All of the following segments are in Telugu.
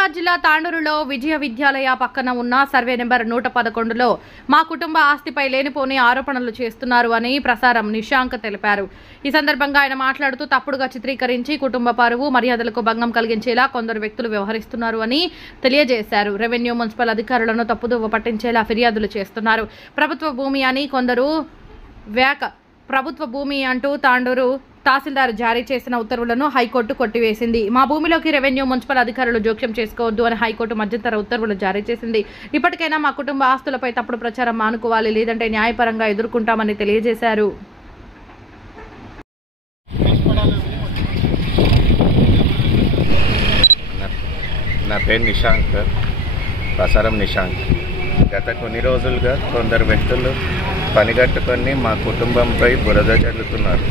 నిజామాబాద్ జిల్లా తాండూరులో విజయ విద్యాలయ పక్కన ఉన్న సర్వే నెంబర్ 111లో మా కుటుంబ ఆస్తిపై లేనిపోని ఆరోపణలు చేస్తున్నారు అని ప్రసారం నిశాంక్ తెలిపారు. ఈ సందర్భంగా ఆయన మాట్లాడుతూ తప్పుడుగా చిత్రీకరించి కుటుంబ పరువు మర్యాదలకు భంగం కలిగించేలా కొందరు వ్యక్తులు వ్యవహరిస్తున్నారు అని తెలియజేశారు. రెవెన్యూ మున్సిపల్ అధికారులను తప్పుదోవ పట్టించేలా ఫిర్యాదులు చేస్తున్నారు. ప్రభుత్వ భూమి అని కొందరు ప్రభుత్వ భూమి అంటూ తాండూరు తహసీల్దార్ జారీ చేసిన ఉత్తర్వులను హైకోర్టు కొట్టివేసింది. మా భూమిలోకి రెవెన్యూ మున్సిపల్ అధికారులు జోక్యం చేసుకోవద్దు అని హైకోర్టు మధ్యంతర ఉత్తర్వులు జారీ చేసింది. ఇప్పటికైనా మా కుటుంబ ఆస్తులపై తప్పుడు ప్రచారం మానుకోవాలి, లేదంటే న్యాయపరంగా ఎదుర్కొంటామని తెలియజేశారు. నా పేరు నిశాంక్, ప్రసారం నిశాంక్. గత కొన్ని రోజులుగా కొందరు వ్యక్తులు పనిగట్టుకొని మా కుటుంబంపై బురద చల్లుతున్నారు.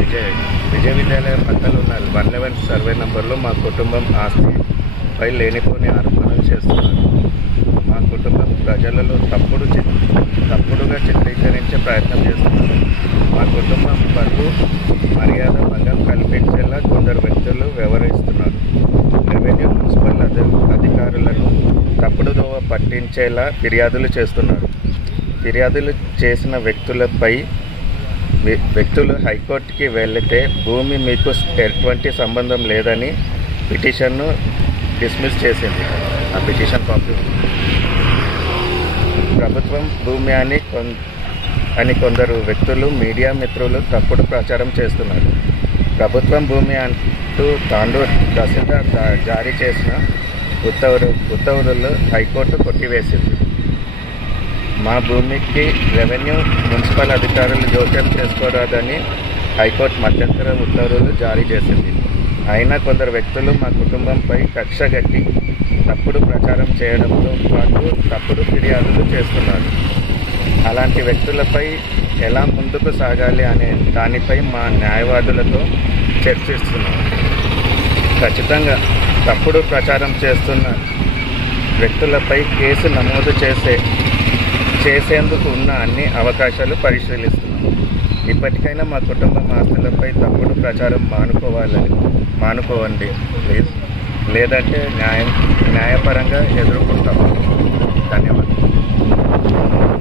విజయ విద్యాలయం పక్కన ఉన్న 111 సర్వే నంబర్లో మా కుటుంబం ఆస్తిపై లేనిపోని ఆరోపణలు చేస్తున్నారు. మా కుటుంబం ప్రజలలో తప్పుడుగా చిత్రీకరించే ప్రయత్నం చేస్తున్నారు. మా కుటుంబం పరువు మర్యాద భంగం కల్పించేలా కొందరు వ్యక్తులు వ్యవహరిస్తున్నారు. రెవెన్యూ మున్సిపల్ అధికారులను తప్పుడు దోవ పట్టించేలా ఫిర్యాదులు చేస్తున్నారు. ఫిర్యాదులు చేసిన వ్యక్తులు హైకోర్టుకి వెళితే భూమి మీకు ఎటువంటి సంబంధం లేదని పిటిషన్ను డిస్మిస్ చేసింది. ఆ పిటిషన్ కాపీ ప్రభుత్వం భూమి అని కొందరు వ్యక్తులు మీడియా మిత్రులు తప్పుడు ప్రచారం చేస్తున్నారు. ప్రభుత్వం భూమి అంటూ తాండూరు తహసీల్దార్ జారీ చేసిన ఉత్తర్వులు హైకోర్టు కొట్టివేసింది. మా భూమికి రెవెన్యూ మున్సిపల్ అధికారులు జోక్యం చేసుకోరాదని హైకోర్టు మధ్యంతర ఉత్తర్వులు జారీ చేసింది. అయినా కొందరు వ్యక్తులు మా కుటుంబంపై కక్ష గట్టి తప్పుడు ప్రచారం చేయడంతో పాటు తప్పుడు ఫిర్యాదులు చేస్తున్నారు. అలాంటి వ్యక్తులపై ఎలా ముందుకు సాగాలి అనే దానిపై మా న్యాయవాదులతో చర్చిస్తున్నాం. ఖచ్చితంగా తప్పుడు ప్రచారం చేస్తున్న వ్యక్తులపై కేసు నమోదు చేసేందుకు ఉన్న అన్ని అవకాశాలు పరిశీలిస్తున్నాం. ఇప్పటికైనా మా కుటుంబ ఆస్తులపై తప్పుడు ప్రచారం మానుకోవండి, లేదంటే న్యాయపరంగా ఎదుర్కొంటాము. ధన్యవాదాలు.